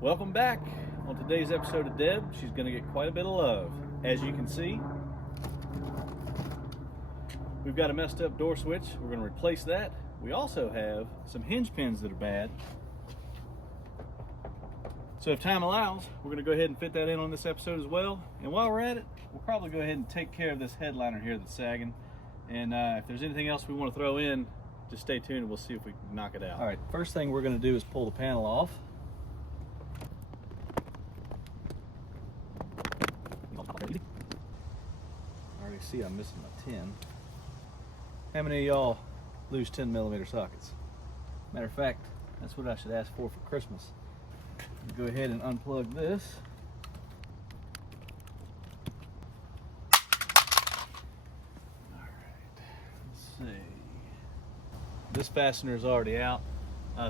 Welcome back. On today's episode of Deb, she's going to get quite a bit of love. As you can see, we've got a messed up door switch. We're going to replace that. We also have some hinge pins that are bad. So if time allows, we're going to go ahead and fit that in on this episode as well. And while we're at it, we'll probably go ahead and take care of this headliner here that's sagging. And if there's anything else we want to throw in, just stay tuned and we'll see if we can knock it out. All right, first thing we're going to do is pull the panel off. I already see I'm missing my 10. How many of y'all lose 10mm sockets? Matter of fact, that's what I should ask for Christmas. Go ahead and unplug this. All right, let's see. This fastener is already out.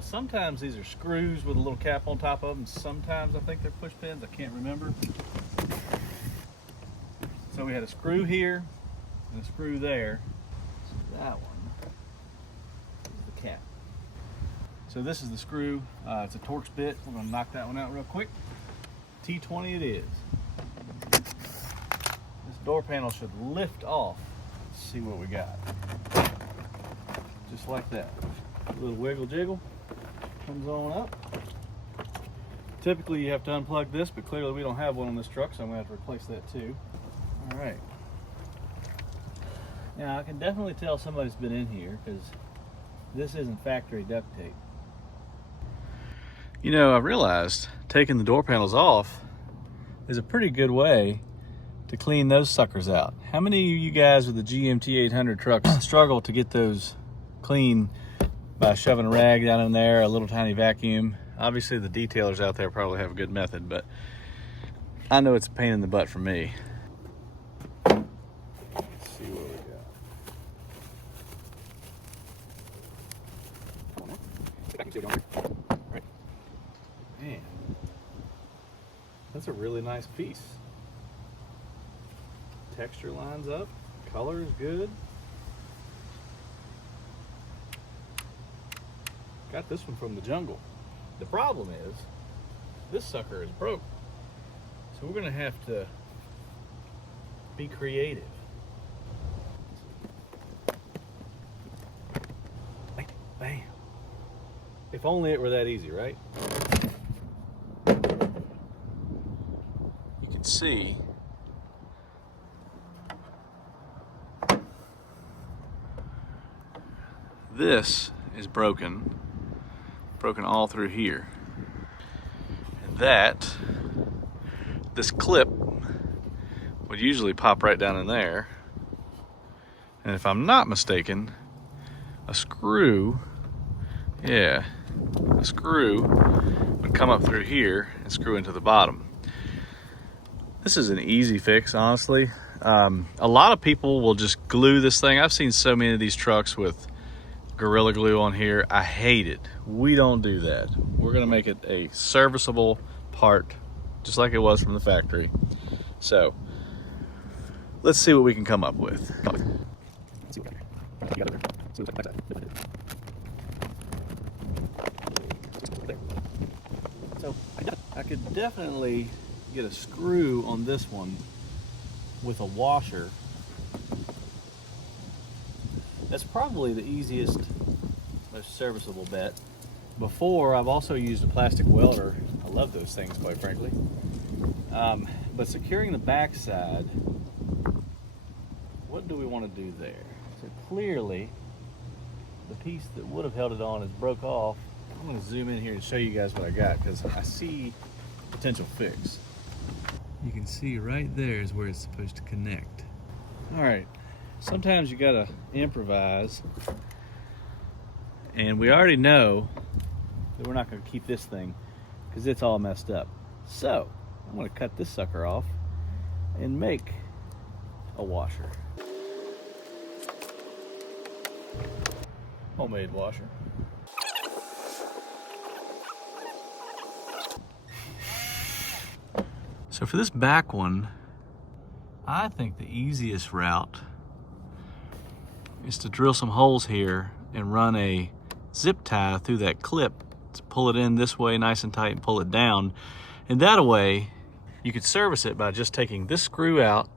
Sometimes these are screws with a little cap on top of them. Sometimes I think they're push pins. I can't remember. So we had a screw here and a screw there. So that one is the cap. So this is the screw. It's a Torx bit. We're going to knock that one out real quick. T20 it is. This door panel should lift off. Let's see what we got. Just like that. A little wiggle jiggle. Comes on up. Typically you have to unplug this, but clearly we don't have one on this truck, so I'm going to have to replace that too. All right. Now I can definitely tell somebody's been in here because this isn't factory duct tape. You know, I realized taking the door panels off is a pretty good way to clean those suckers out. How many of you guys with the GMT 800 trucks struggle to get those clean by shoving a rag down in there, a little tiny vacuum? Obviously the detailers out there probably have a good method, but I know it's a pain in the butt for me. Let's see what we got. Man, that's a really nice piece. Texture lines up, color is good. Got this one from the jungle. The problem is, this sucker is broke. So we're gonna have to be creative. Bam. If only it were that easy, right? You can see this is broken all through here. And this clip would usually pop right down in there. And if I'm not mistaken, a screw would come up through here and screw into the bottom. This is an easy fix, honestly. A lot of people will just glue this thing. I've seen so many of these trucks with Gorilla Glue on here. I hate it. We don't do that. We're gonna make it a serviceable part, just like it was from the factory. So let's see what we can come up with. So I could definitely get a screw on this one with a washer. That's probably the easiest, most serviceable bet. Before, I've also used a plastic welder. I love those things, quite frankly. But securing the backside, what do we want to do there? So clearly, the piece that would have held it on is broke off. I'm going to zoom in here and show you guys what I got because I see potential fix. You can see right there is where it's supposed to connect. All right. Sometimes you gotta improvise, and we already know that we're not gonna keep this thing because it's all messed up. So I'm gonna cut this sucker off and make a washer. Homemade washer. So for this back one, I think the easiest route is to drill some holes here and run a zip tie through that clip to pull it in this way nice and tight and pull it down. And that way, you could service it by just taking this screw out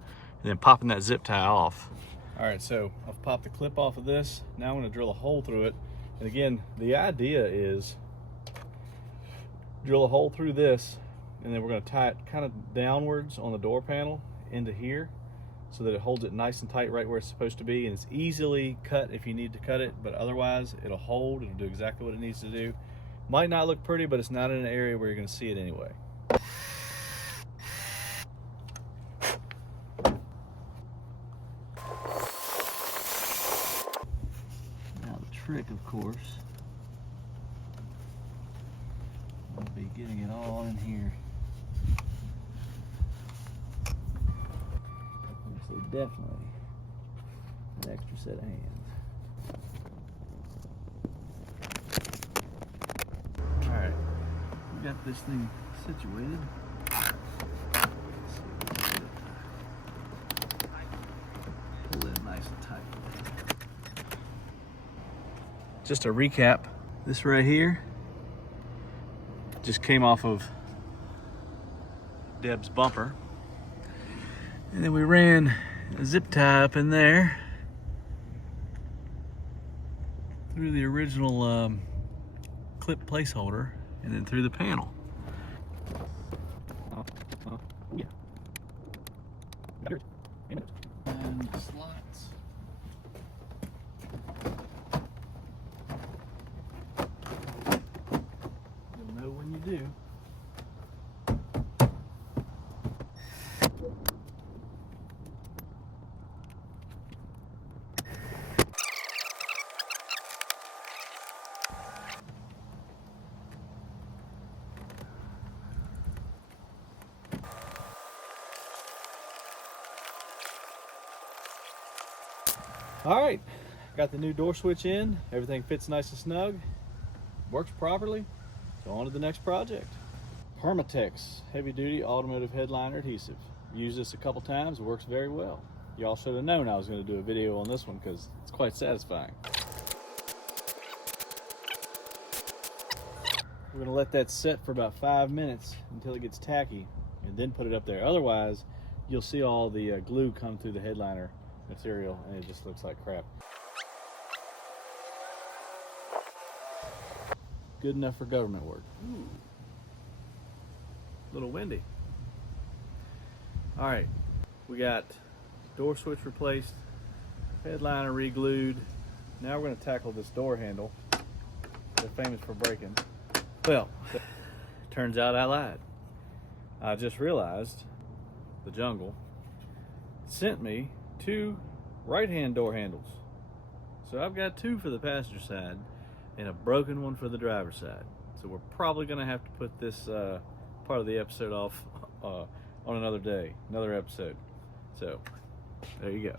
and then popping that zip tie off. All right, so I've popped the clip off of this. Now I'm gonna drill a hole through it. And again, the idea is drill a hole through this, and then we're gonna tie it kind of downwards on the door panel into here so that it holds it nice and tight right where it's supposed to be. And it's easily cut if you need to cut it, but otherwise it'll hold, it'll do exactly what it needs to do. Might not look pretty, but it's not in an area where you're gonna see it anyway. Trick, of course, will be getting it all in here. So definitely an extra set of hands. All right, we got this thing situated. Let's see, pull it nice and tight. Just a recap, this right here just came off of Deb's bumper. And then we ran a zip tie up in there through the original clip placeholder and then through the panel. Yeah. And slots. When you do. All right, got the new door switch in. Everything fits nice and snug, works properly. So on to the next project. Permatex heavy duty automotive headliner adhesive. Used this a couple times, it works very well. Y'all should have known I was going to do a video on this one because it's quite satisfying. We're going to let that set for about 5 minutes until it gets tacky and then put it up there. Otherwise, you'll see all the glue come through the headliner material and it just looks like crap. Good enough for government work. Ooh. A little windy. All right, we got door switch replaced, headliner re-glued. Now we're going to tackle this door handle. They're famous for breaking. Well, turns out I lied. I just realized the jungle sent me 2 right-hand door handles. So I've got 2 for the passenger side and a broken one for the driver's side. So we're probably gonna have to put this part of the episode off on another day, another episode. So there you go.